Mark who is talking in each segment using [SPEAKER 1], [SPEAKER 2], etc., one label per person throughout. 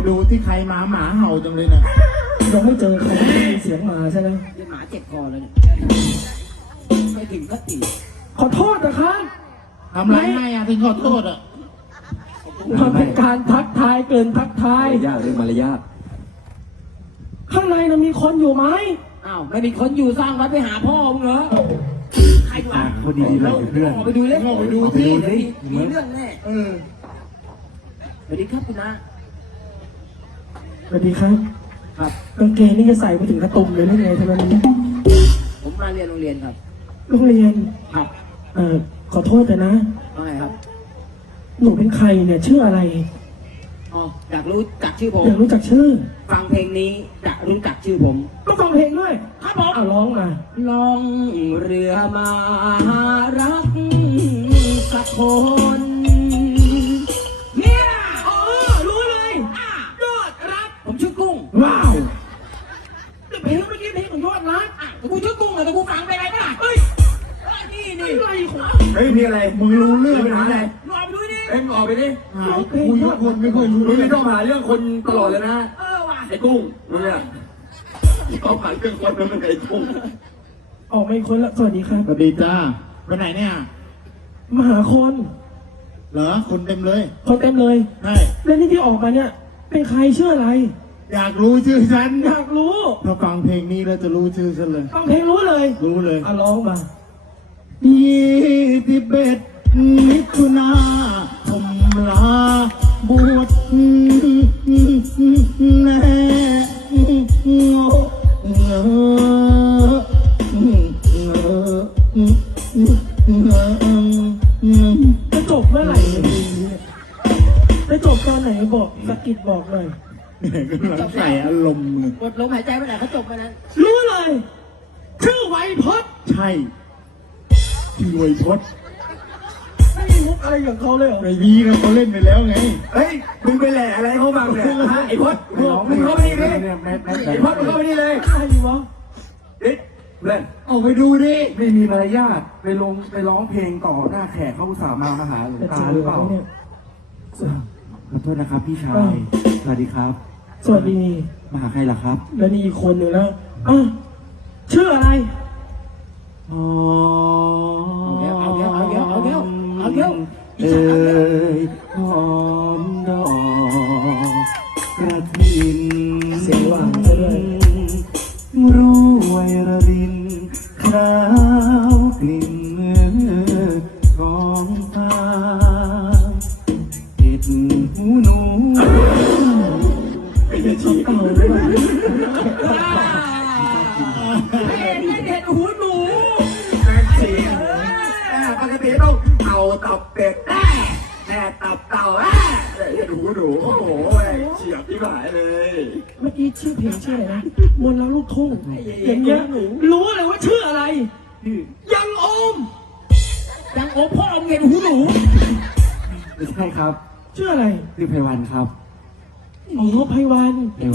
[SPEAKER 1] ดูที่ใครมาหมาเห่าจังเลยเนี่ย
[SPEAKER 2] ยังไม่เจอใครได้ยินเสียงหมาใช่ไหม
[SPEAKER 3] หมาเจ็บคอเลยเนี่ยไม่ถึงก็ตี
[SPEAKER 2] ขอโทษนะครับ
[SPEAKER 1] ทำไรให้ถึงขอโทษ
[SPEAKER 2] มันเป็นการทักทายเกินทักทาย
[SPEAKER 4] ยากเรื่องมารยาท
[SPEAKER 2] ข้างในน่ะมีคนอยู่ไหม
[SPEAKER 3] อ้าวไม่มีคนอยู่สร้างวัดไปหาพ่อมึงเหรอใครวะ
[SPEAKER 4] คนดีๆเลยเพื่อน
[SPEAKER 3] ไปดูเลย
[SPEAKER 1] ไปดูที่
[SPEAKER 3] มีเรื่องแน่สวัสดีครับคุณน้า
[SPEAKER 2] สวัสดีครับ
[SPEAKER 3] ครับ
[SPEAKER 2] กางเกงนี่จะใส่ไปถึงกระตุ่มเลยได้ไงทำไมมัน
[SPEAKER 3] ผมมาเรียนโรงเรียนครับ
[SPEAKER 2] โรงเรียน
[SPEAKER 3] ครับ
[SPEAKER 2] ขอโทษแต่นะ
[SPEAKER 3] ว่าไงครับ
[SPEAKER 2] หนูเป็นใครเนี่ยชื่ออะไร
[SPEAKER 3] อ๋ออยากรู้จักชื่อผม
[SPEAKER 2] อยากรู้จักชื่อ
[SPEAKER 3] ฟังเพลงนี้จะรู้จักชื่อผม
[SPEAKER 2] ก็ฟังเพลงด้วย
[SPEAKER 3] ครับผม
[SPEAKER 2] ร้องมา
[SPEAKER 3] ล่องเรือมาหารักสักคนเนี่ย
[SPEAKER 2] รู้เลย
[SPEAKER 3] ยอดรักผมชื่อกุ้ง
[SPEAKER 2] ว้าวเพลงเมื่อกี้เพลงของยอดรัก
[SPEAKER 3] แต่กูชื่อกุ้งแต่กูฟังไปไงป่ะเฮ้ยนี่
[SPEAKER 2] อะไรของ
[SPEAKER 4] เฮ้ยมีอะไร
[SPEAKER 1] มึงรู้เรื่อง
[SPEAKER 4] ปัญหาอะไร
[SPEAKER 3] รอไปดูดิ
[SPEAKER 4] ออกไปดิ
[SPEAKER 1] กูยกคนไม่เคยรู้
[SPEAKER 4] ไม่ต้องหาเรื่องคนตลอดเลยนะ
[SPEAKER 3] ว่ะ
[SPEAKER 4] ไอ้กุ้งมึงเนี่ยเขาผ่านเรื่องคนแล้วมันไอ้กุ้ง
[SPEAKER 2] ออกมาอีกคนละสวัสดีครับ
[SPEAKER 1] สวัสดีจ้าไปไหนเนี่ย
[SPEAKER 2] มาหาคน
[SPEAKER 1] เหรอคนเต็มเลย
[SPEAKER 2] คนเต็มเลย
[SPEAKER 1] ใช่
[SPEAKER 2] แล้วนี่ที่ออกมาเนี่ยเป็นใครชื่ออะไร
[SPEAKER 1] อยากรู้ชื่อฉัน
[SPEAKER 2] อยากรู้
[SPEAKER 1] ถ้าฟังเพลงนี้แล้วจะรู้ชื่อฉันเลย
[SPEAKER 2] ฟังเพลงรู้เลยร้องมา
[SPEAKER 1] 21 มิถุนาผมลาบวชแน่
[SPEAKER 2] จะจบเมื่อไหร่จะจบตอนไหนบอกสกิดบอกเลย
[SPEAKER 1] กำลังใส่อารมณ์
[SPEAKER 3] หมดลมหายใจไปไหนเขาจบไปนั้น
[SPEAKER 2] รู้เลยชื่อไวพจน์
[SPEAKER 1] ใช่ชื่อไวพจน์
[SPEAKER 2] ไม่มีมุกอะไรอย่างเขาเลยเหรอ
[SPEAKER 1] ไม่มีนะเขาเล่นไปแล้วไง
[SPEAKER 4] เฮ้ยมึงไปแหล่อะไรเขาบ้างเนี่ยไอ้พจน์มึงเข้าไปนี่เลยไอ้พจน์มึงเข้าไปนี่เลย
[SPEAKER 2] อะไรวะ
[SPEAKER 4] เอ๊ะเพื่อน
[SPEAKER 1] ออกไปดูดิ
[SPEAKER 4] ไม่มีมารยาทไปร้องเพลงต่อหน้าแขกเขาอุตส่าห์มาหาหลวงตาหรือเปล่าขอโทษนะครับพี่ชายสวัสดีครับ
[SPEAKER 2] สวัสดี
[SPEAKER 4] มาหาใครล่ะครับ
[SPEAKER 2] แล้วนี่อีกคนหนึ่งแล้วชื่ออะไร
[SPEAKER 3] เอาเดี๋ยวหอ
[SPEAKER 4] มดอกกระถิน
[SPEAKER 2] เสียงหวานซะด้วย
[SPEAKER 4] รวยระรินคราวกลิ่นของฟ้าเห็ดหูหนู
[SPEAKER 2] ไอ้ชี้เก่า
[SPEAKER 3] เลยเห็ดหูหนู
[SPEAKER 4] ปกติต้องเอาตับเป็ดแม่ตับเต่าเห็ดหูหนูโอ้โหเฉียบที่หายเลย
[SPEAKER 2] เมื่อกี้ชื่อเพลงชื่ออะไรนะมนต์แล้วลูกทุ่งอย่างเงี้ยรู้เลยว่าชื่ออะไรยังโอม
[SPEAKER 3] พ่อมึงเห็นหูหนู
[SPEAKER 4] ไม่ใช่ครับ
[SPEAKER 2] ชื่ออะไร
[SPEAKER 4] ชื่อไพวันครับ
[SPEAKER 2] ไพวัน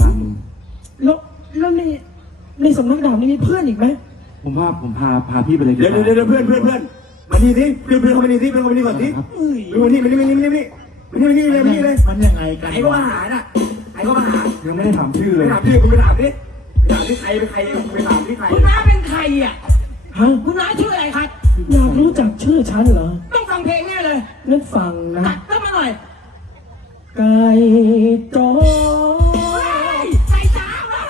[SPEAKER 2] แล้วในสำนักดาบนี่มีเพื่อนอีกไหม
[SPEAKER 4] ผมพาพี่ไปเลยเดี๋ยวเพื่อนมานี่สิเพื่อนเข้ามานี่สิเพื่อนเข้ามานี่ก่อนสิมานี่เลย
[SPEAKER 1] มันยังไงกัน
[SPEAKER 4] ไอ้ก็มาหาน่ะไอ้ก็มาหายังไม่ได้ถามชื่อเลยถามชื่อคุณไปถามดิใครเป็นใครไปถามที่ใคร
[SPEAKER 3] คุณน้าเป็นใครอ่ะ
[SPEAKER 2] ฮะ
[SPEAKER 3] คุณน้าชื่ออะไรครับ
[SPEAKER 2] อยากรู้จักชื่อฉันเหรอ
[SPEAKER 3] ต้องฟังเพลงแน่เลย
[SPEAKER 2] งั้นฟังนะ
[SPEAKER 3] ก็มาหน่อย
[SPEAKER 2] ไก่จ้อ
[SPEAKER 3] ไก่จ้า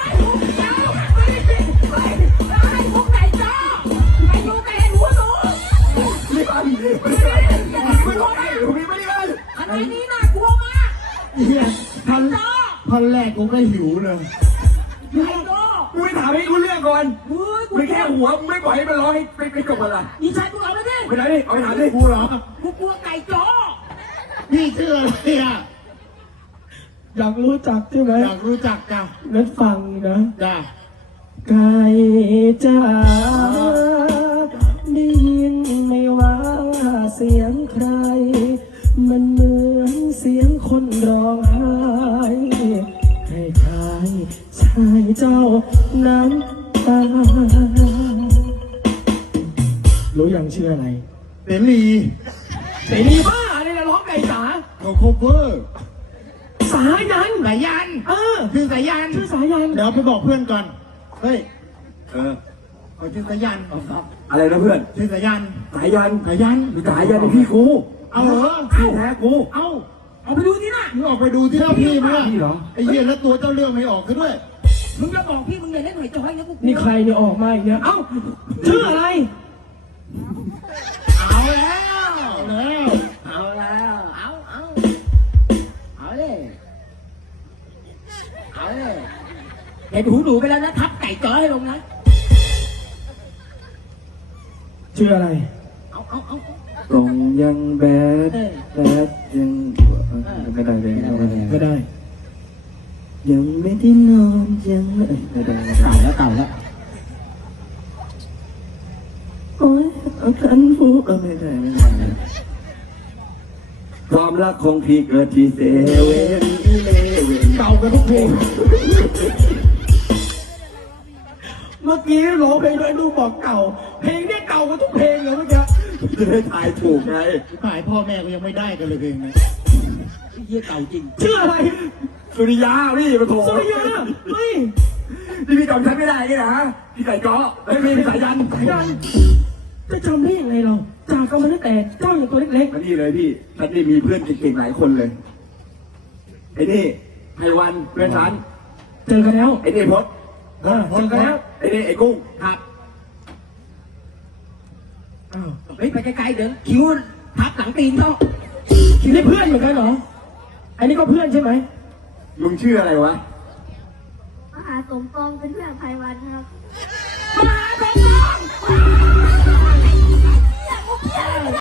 [SPEAKER 3] พวกไก่จ้าไก่ดูไก่เห็นหัวหนู
[SPEAKER 4] ไม่ได้
[SPEAKER 3] อันนี้น่ากลัวมาก
[SPEAKER 1] เนี่ยพันแรกกูก็หิวเลย
[SPEAKER 3] ไก่จ้า
[SPEAKER 4] กูไปถามให้กูเรื่องก่อนกูแค่หัวมึงไม่ปล่อยให้มันร้องให้ไปจบอะไร
[SPEAKER 3] นี่ใช่กูเอาไปดิ
[SPEAKER 4] ไปไหนดิเอาไปถามดิ
[SPEAKER 1] กูเหรอ
[SPEAKER 3] กูกลัวไก่จ้า
[SPEAKER 1] นี่ชื่ออะไรอ่ะ
[SPEAKER 2] อยากรู้จักใช่ไหม
[SPEAKER 1] อยากรู้จักจ้ะ
[SPEAKER 2] งั้นฟังนะ
[SPEAKER 1] จ้ะ
[SPEAKER 2] ไก่จ้าได้ยินไม่ว่าเสียงใครมันเหมือนเสียงคนร้องไห้ใครชายเจ้าน้ำตารู้ยังชื่ออะไร
[SPEAKER 1] เสรี
[SPEAKER 2] บ้าอะไรนะร้องไก่จ๋า
[SPEAKER 1] เขาโคเวอร์
[SPEAKER 2] สายัน
[SPEAKER 1] สายัน
[SPEAKER 2] ชื่
[SPEAKER 1] ชื่อสายัน
[SPEAKER 2] อสายัน
[SPEAKER 1] เดี๋ยวไปบอกเพื่อนก่อน เฮ้ย
[SPEAKER 4] เออ
[SPEAKER 1] เขาชื่อสายัน
[SPEAKER 4] อะไรนะเพื่อน
[SPEAKER 1] ชื่อสายัน
[SPEAKER 4] สายยัน
[SPEAKER 1] สายัน
[SPEAKER 4] สายยันเป็นพี่กู
[SPEAKER 1] เอาเหรอ
[SPEAKER 4] พี่แท้กู
[SPEAKER 1] เอา
[SPEAKER 3] เอาไปดูนี่นะ
[SPEAKER 1] มึงออกไปดูที่เล่าพี่มึงอะ
[SPEAKER 4] พี่เหรอ
[SPEAKER 1] ไอ้เหี้ยแล้วตัวเจ้าเรื่องไม่ออกซะด้วย
[SPEAKER 3] มึงจะบอกพี่มึงอย่าเล่นหน่อยจอยนะกู
[SPEAKER 2] นี่ใครเนี่ยออกมาอีกเนี่ยเอ้าชื่ออะไร
[SPEAKER 3] เอาแล้ว
[SPEAKER 1] แล้ว
[SPEAKER 3] เอาแล้วเอาเลยเอาเลยเห็นหูหนูไปแล้วนะทับไก่จ้อยให้ลงนะ
[SPEAKER 2] ชื่ออะไร
[SPEAKER 3] เอา
[SPEAKER 4] ตรงยังแบดแบดยังไม่ได้เลย
[SPEAKER 2] ไม่ได้
[SPEAKER 4] ยังไม่ได้นอนยังไม่ได้
[SPEAKER 3] เต่าแล้ว
[SPEAKER 4] โอ้ยเอาคันฟูไม่ได้ความรักของพี่เกิดที่เซเว่นอีเลเว่น
[SPEAKER 2] เก่ากันทุกเพลง เมื่อกี้ร้องเพลงด้วยดูบอกเก่า เพลงเนี่ยเก่ากันทุกเพลงเลยเมื่อกี้
[SPEAKER 4] จะได้ทายถูกไง
[SPEAKER 1] หายพ่อแม่กูยังไม่ได้กันเลยเพลงนะ
[SPEAKER 3] เยี่ยเก่าจริง
[SPEAKER 2] ชื่ออะไร
[SPEAKER 4] สุริยาพี่มาโถ
[SPEAKER 2] สุริยาไม่
[SPEAKER 4] ที่พี่จำฉันไม่ได้นี่นะพี่ไก่ก้อไม่มีพี่สายัน
[SPEAKER 2] สายันจะจำได้ยังไงเราจากกันมาตั้งแต่เจ้าอย่างตัวเล็ก
[SPEAKER 4] มานี่เลยพี่ฉันนี่มีเพื่อนเก่งๆหลายคนเลยไอ้นี่ไพวันเพื่อนฉัน
[SPEAKER 2] ๆ เจอกันแล้ว
[SPEAKER 4] ไอ้นี่พศ
[SPEAKER 2] เจอกันแล้ว
[SPEAKER 4] ไอ้นี่ไอ้กุ้ง
[SPEAKER 3] ครับ
[SPEAKER 2] อ้าว
[SPEAKER 3] เฮ้ยไปไกลๆเดี๋ยวคิ้วทับหลังตีนเขา
[SPEAKER 2] นี่เพื่อนเหมือนกันเหรอ อันนี้ก็เพื่อนใช่ไหม
[SPEAKER 4] มึงชื่ออะไรวะ
[SPEAKER 5] มหาสมปองเป็นเพื่อนไพวันครับ
[SPEAKER 3] มาสอง